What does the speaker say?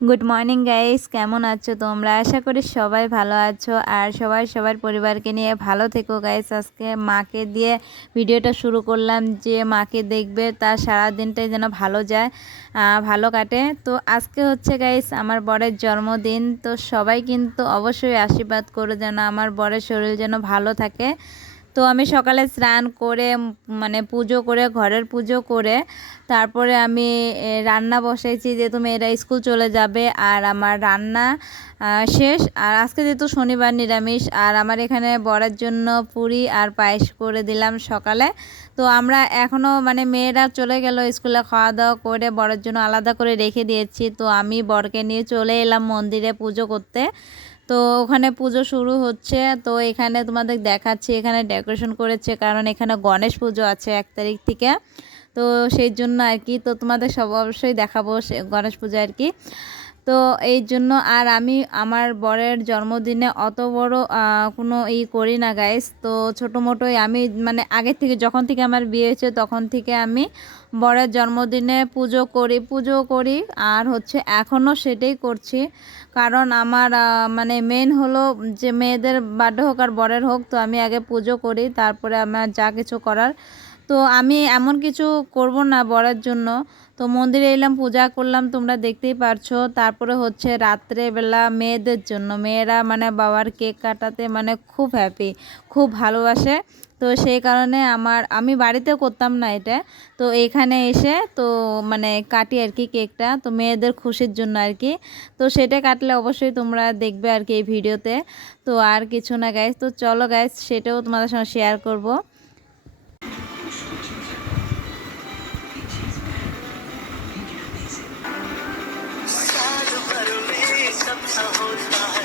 Good morning guys, কেমন আছো তোমরা? আশা করি সবাই ভালো আছো আর সবাই সবার পরিবারকে নিয়ে ভালো থেকো গাইস। আজকে মাকে দিয়ে ভিডিওটা শুরু করলাম যে মাকে দেখবে তার সারা দিনটাই যেন ভালো যায়, ভালো কাটে। তো আজকে হচ্ছে গাইস আমার বরের জন্মদিন, তো সবাই কিন্তু অবশ্যই আশীর্বাদ করো যেন আমার বরের শরীর যেন ভালো থাকে। তো আমি সকালে স্নান করে মানে পুজো করে ঘরের পুজো করে তারপরে আমি রান্না বসাইছি, যেহেতু মেয়েরা স্কুল চলে যাবে আর আমার রান্না শেষ। আর আজকে যেহেতু শনিবার নিরামিষ, আর আমার এখানে বরের জন্য পুরি আর পায়েস করে দিলাম সকালে। তো আমরা এখনও মানে মেয়েরা চলে গেল স্কুলে, খাওয়া দাওয়া করে বরের জন্য আলাদা করে রেখে দিয়েছি। তো আমি বরকে নিয়ে চলে এলাম মন্দিরে পুজো করতে। তো ওখানে পুজো শুরু হচ্ছে। তো এখানে তোমাদের দেখাচ্ছি, এখানে ডেকোরেশন করেছে কারণ এখানে গণেশ পুজো আছে 1 তারিখ থেকে। তো সেই জন্য আর কি, তো তোমাদের সব অবশ্যই দেখাবো গণেশ পূজা আর কি। তো এই জন্য আর আমি আমার বরের জন্মদিনে অত বড় কোনো করি না গাইস। তো ছোটো মোটোই আমি মানে আগের থেকে, যখন থেকে আমার বিয়ে হয়েছে তখন থেকে আমি বরের জন্মদিনে পুজো করি আর হচ্ছে এখনও সেটাই করছি। কারণ আমার মানে মেন হলো যে মেয়েদের বার্থডে হোক আর বরের হোক, তো আমি আগে পুজো করি তারপরে আমার যা কিছু করার। তো আমি এমন কিছু করব না বরের জন্য। তো মন্দিরে এলাম, পূজা করলাম, তোমরা দেখতেই পারছো। তারপরে হচ্ছে রাত্রেবেলা মেয়েদের জন্য, মেয়েরা মানে বাবার কেক কাটাতে মানে খুব হ্যাপি, খুব ভালোবাসে। তো সেই কারণে আমি বাড়িতেও করতাম না এটা, তো এখানে এসে তো মানে কাটি আর কি কেকটা, তো মেয়েদের খুশির জন্য আর কি। তো সেটা কাটলে অবশ্যই তোমরা দেখবে আর কি এই ভিডিওতে। তো আর কিছু না গাইস, তো চলো গাইস সেটাও তোমাদের সঙ্গে শেয়ার করব। साल भर में सबसा होता है।